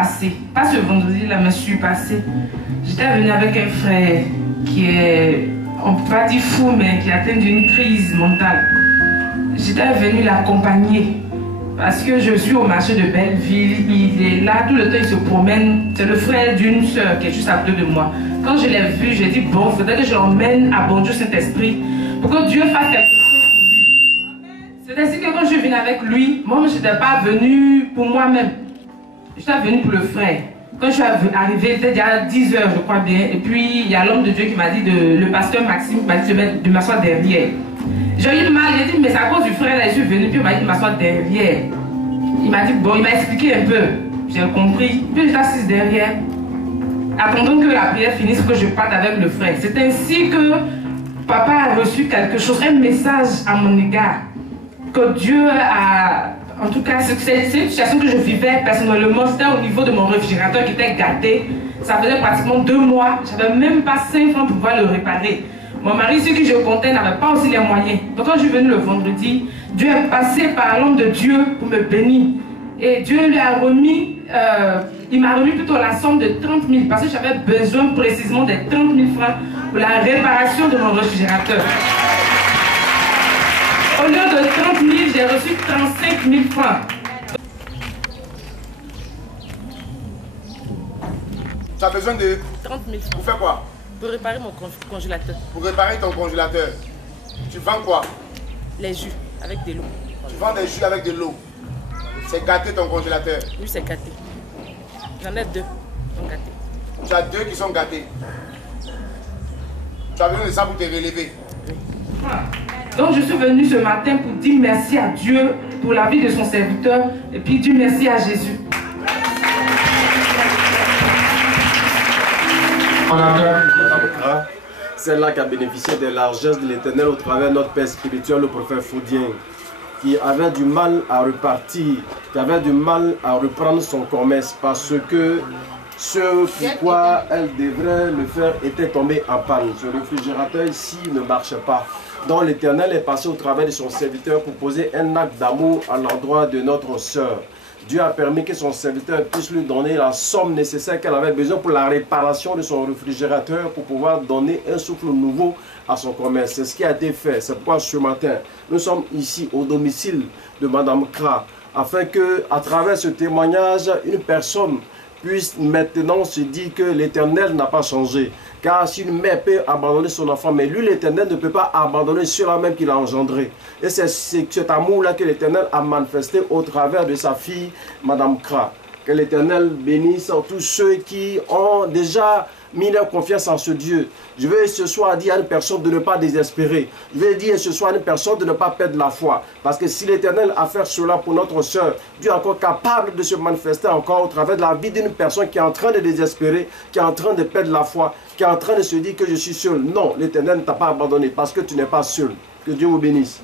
passé, pas ce vendredi-là, mais je suis passé. J'étais venue avec un frère qui est, on ne peut pas dire fou, mais qui a atteint d'une crise mentale. J'étais venue l'accompagner parce que je suis au marché de Belleville. Il est là, tout le temps il se promène. C'est le frère d'une soeur qui est juste à côté de moi. Quand je l'ai vu, j'ai dit bon, il faudrait que je l'emmène à Bonjour Saint-Esprit pour que Dieu fasse quelque chose pour lui. C'est ainsi que quand je viens avec lui, moi je n'étais pas venue pour moi-même. J'étais venue pour le frère. Quand je suis arrivée, c'était déjà 10 h, je crois bien. Et puis, il y a l'homme de Dieu qui m'a dit, le pasteur Maxime m'a dit de m'asseoir derrière. J'ai eu mal, j'ai dit, mais c'est à cause du frère, là, je suis venue, puis il m'a dit de m'asseoir derrière. Il m'a dit, bon, il m'a expliqué un peu. J'ai compris. Puis j'étais assise derrière, attendant que la prière finisse pour que je parte avec le frère. C'est ainsi que papa a reçu quelque chose, un message à mon égard. Que Dieu a... En tout cas, c'est une situation que je vivais personnellement. C'était au niveau de mon réfrigérateur qui était gâté. Ça faisait pratiquement 2 mois. Je n'avais même pas 5 francs pour pouvoir le réparer. Mon mari, celui que je comptais, n'avait pas aussi les moyens. Donc quand je suis venue le vendredi, Dieu est passé par l'homme de Dieu pour me bénir. Et Dieu lui a remis, il m'a remis plutôt la somme de 30 000 parce que j'avais besoin précisément des 30 000 francs pour la réparation de mon réfrigérateur. Au lieu de 30 000, j'ai reçu 35 000 francs. Tu as besoin de 30 000 francs. Pour faire quoi? Pour réparer mon congélateur. Pour réparer ton congélateur. Tu vends quoi? Les jus avec de l'eau. Tu vends des jus avec de l'eau. C'est gâté ton congélateur? Oui, c'est gâté. J'en ai 2 qui sont gâtés. Tu as 2 qui sont gâtés. Tu as besoin de ça pour te relever. Oui. Donc je suis venue ce matin pour dire merci à Dieu pour la vie de son serviteur et puis dire merci à Jésus. Celle-là qui a bénéficié des largesses de l'Éternel au travers de notre Père spirituel, le prophète Foudien, qui avait du mal à repartir, qui avait du mal à reprendre son commerce parce que ce pourquoi elle devrait le faire était tombé en panne. Ce réfrigérateur ici ne marchait pas. Donc l'Éternel est passé au travers de son serviteur pour poser un acte d'amour à l'endroit de notre sœur. Dieu a permis que son serviteur puisse lui donner la somme nécessaire qu'elle avait besoin pour la réparation de son réfrigérateur pour pouvoir donner un souffle nouveau à son commerce. C'est ce qui a été fait. C'est pourquoi ce matin, nous sommes ici au domicile de Madame Kra afin que, à travers ce témoignage, une personne puisse maintenant se dire que l'Éternel n'a pas changé. Car si une mère peut abandonner son enfant, mais lui l'Éternel ne peut pas abandonner celui-là même qu'il a engendré. Et c'est cet amour-là que l'Éternel a manifesté au travers de sa fille, Madame Kra. Que l'Éternel bénisse tous ceux qui ont déjà mis leur confiance en ce Dieu. Je veux ce soir dire à une personne de ne pas désespérer. Je veux dire ce soir à une personne de ne pas perdre la foi. Parce que si l'Éternel a fait cela pour notre soeur, Dieu est encore capable de se manifester encore au travers de la vie d'une personne qui est en train de désespérer, qui est en train de perdre la foi, qui est en train de se dire que je suis seul. Non, l'Éternel ne t'a pas abandonné parce que tu n'es pas seul. Que Dieu vous bénisse.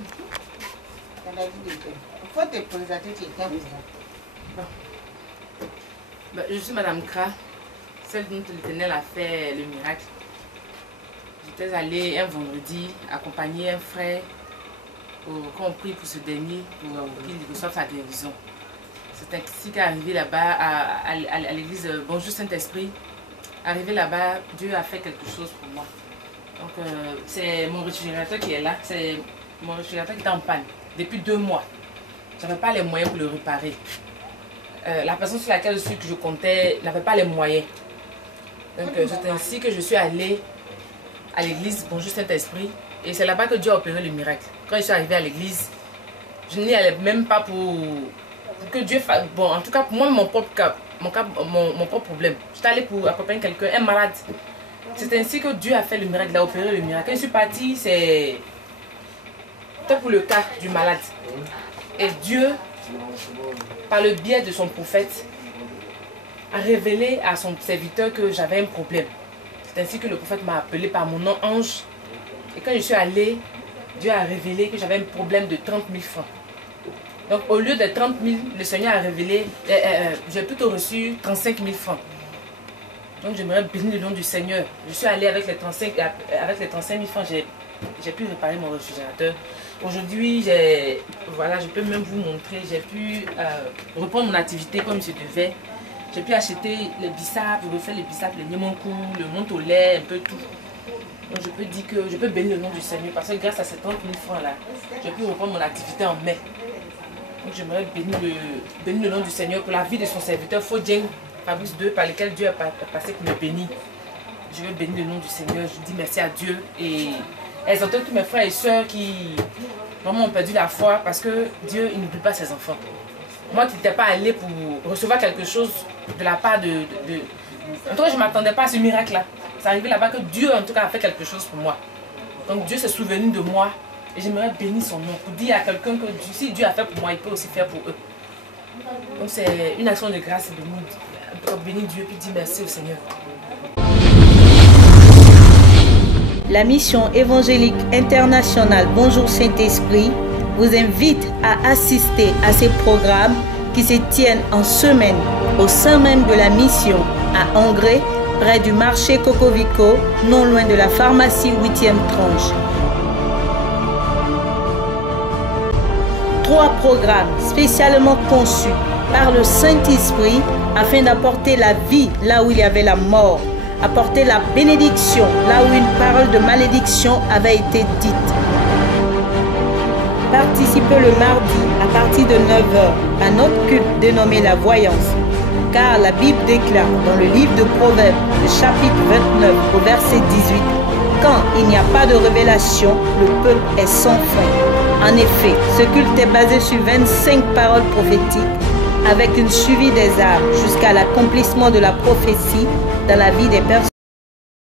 Je suis Madame Kra, celle dont l'Éternel a fait le miracle. J'étais allée un vendredi accompagner un frère quand on prie pour ce dernier, pour qu'il reçoive sa guérison. C'est ainsi qu'est arrivé là-bas à l'église Bonjour Saint-Esprit. Arrivé là-bas, Dieu a fait quelque chose pour moi. Donc c'est mon réfrigérateur qui est là, c'est mon réfrigérateur qui était en panne depuis 2 mois. Je n'avais pas les moyens pour le réparer. La personne sur laquelle je comptais n'avait pas les moyens. Donc c'est ainsi que je suis allée à l'église Bonjour Saint-Esprit. Et c'est là-bas que Dieu a opéré le miracle. Quand je suis arrivée à l'église, je n'y allais même pas pour que Dieu fasse... Bon, en tout cas, pour moi, mon propre problème. J'étais allée pour accompagner quelqu'un, un malade. C'est ainsi que Dieu a fait le miracle, il a opéré le miracle. Quand je suis partie, c'était pour le cas du malade. Et Dieu, par le biais de son prophète, a révélé à son serviteur que j'avais un problème. C'est ainsi que le prophète m'a appelé par mon nom Ange. Et quand je suis allée, Dieu a révélé que j'avais un problème de 30 000 francs. Donc au lieu de 30 000, le Seigneur a révélé, j'ai plutôt reçu 35 000 francs. Donc j'aimerais bénir le nom du Seigneur. Je suis allée avec les 35 000 francs, j'ai pu réparer mon réfrigérateur. Aujourd'hui, voilà, je peux même vous montrer, j'ai pu reprendre mon activité comme je devais. J'ai pu acheter les bissap, refaire les bissap, les niemonkou, le monte au lait, un peu tout. Donc je peux dire que je peux bénir le nom du Seigneur parce que grâce à ces 30 000 francs là, j'ai pu reprendre mon activité en mai. Donc j'aimerais bénir le nom du Seigneur pour la vie de son serviteur Fodien, Fabrice II, par lequel Dieu est passé pour me bénir. Je veux bénir le nom du Seigneur, je dis merci à Dieu et exhorter tous mes frères et sœurs qui vraiment ont perdu la foi parce que Dieu il n'oublie pas ses enfants. Moi qui n'étais pas allé pour recevoir quelque chose de la part de... En tout cas, je ne m'attendais pas à ce miracle-là. C'est arrivé là-bas que Dieu, en tout cas, a fait quelque chose pour moi. Donc Dieu s'est souvenu de moi et j'aimerais bénir son nom pour dire à quelqu'un que si Dieu a fait pour moi, il peut aussi faire pour eux. Donc c'est une action de grâce, bénir Dieu et puis dire merci au Seigneur. La mission évangélique internationale Bonjour Saint-Esprit vous invite à assister à ces programmes qui se tiennent en semaine au sein même de la mission à Angré, près du marché Cocovico, non loin de la pharmacie 8e tranche. 3 programmes spécialement conçus par le Saint-Esprit afin d'apporter la vie là où il y avait la mort, apporter la bénédiction là où une parole de malédiction avait été dite. Participez le mardi à partir de 9h à notre culte dénommé la voyance. Car la Bible déclare dans le livre de Proverbes, le chapitre 29 au verset 18, « Quand il n'y a pas de révélation, le peuple est sans fin. » En effet, ce culte est basé sur 25 paroles prophétiques avec une suivi des âmes jusqu'à l'accomplissement de la prophétie dans la vie des personnes.